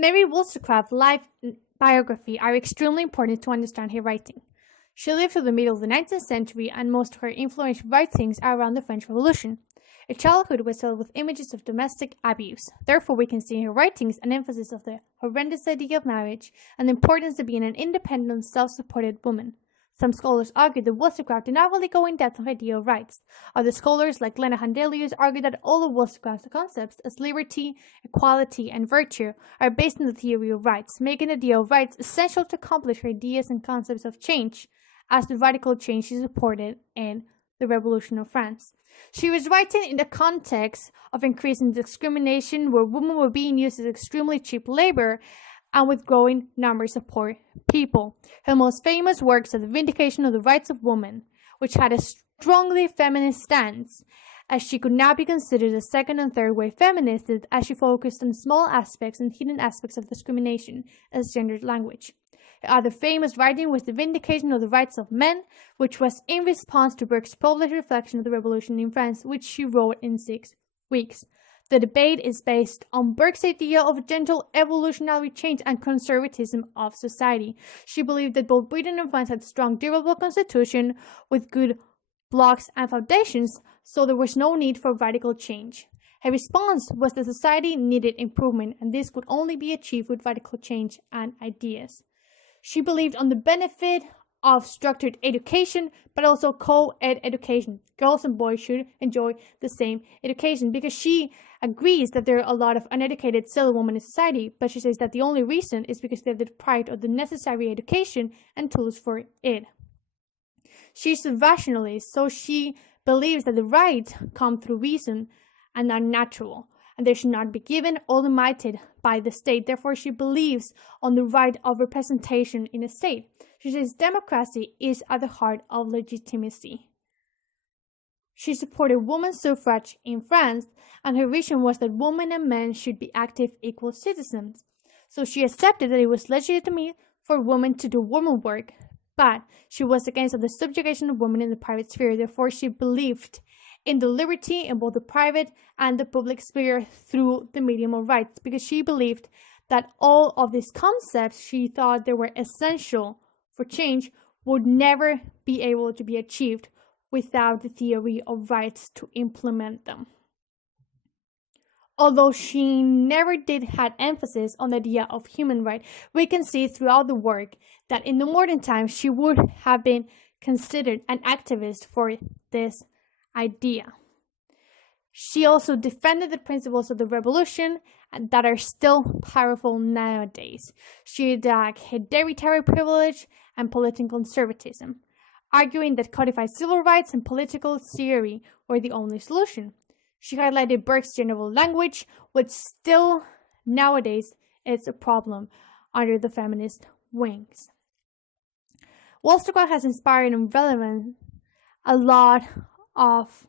Mary Wollstonecraft's life and biography are extremely important to understand her writing. She lived through the middle of the 19th century, and most of her influential writings are around the French Revolution. Her childhood was filled with images of domestic abuse. Therefore, we can see in her writings an emphasis of the horrendous idea of marriage and the importance of being an independent, self-supported woman. Some scholars argue that Wollstonecraft did not really go in depth on her idea of rights. Other scholars, like Lena Handelius, argue that all of Wollstonecraft's concepts as liberty, equality, and virtue are based on the theory of rights, making the idea of rights essential to accomplish her ideas and concepts of change, as the radical change she supported in the Revolution of France. She was writing in the context of increasing discrimination, where women were being used as extremely cheap labor, and with growing numbers of poor people. Her most famous works are The Vindication of the Rights of Women, which had a strongly feminist stance, as she could not be considered a second and third wave feminist, as she focused on small aspects and hidden aspects of discrimination as gendered language. Her other famous writing was The Vindication of the Rights of Men, which was in response to Burke's published reflection of the Revolution in France, which she wrote in 6 weeks. The debate is based on Burke's idea of gentle evolutionary change and conservatism of society. She believed that both Britain and France had strong, durable constitutions with good blocks and foundations, so there was no need for radical change. Her response was that society needed improvement, and this could only be achieved with radical change and ideas. She believed on the benefit of structured education, but also co-ed education. Girls and boys should enjoy the same education, because she agrees that there are a lot of uneducated silly women in society, but she says that the only reason is because they're deprived of the necessary education and tools for it. She's a rationalist, so she believes that the rights come through reason and are natural, and they should not be given or limited by the state. Therefore, she believes on the right of representation in a state. She says democracy is at the heart of legitimacy. She supported women's suffrage in France, and her vision was that women and men should be active, equal citizens. So she accepted that it was legitimate for women to do woman work, but she was against the subjugation of women in the private sphere. Therefore, she believed in the liberty in both the private and the public sphere through the medium of rights, because she believed that all of these concepts she thought they were essential for change would never be able to be achieved without the theory of rights to implement them. Although she never did have emphasis on the idea of human right, we can see throughout the work that in the modern times she would have been considered an activist for this idea. She also defended the principles of the revolution that are still powerful nowadays. She attacked hereditary privilege and political conservatism, arguing that codified civil rights and political theory were the only solution. She highlighted Burke's general language, which still nowadays is a problem under the feminist wings. Wollstonecraft has inspired and relevant a lot of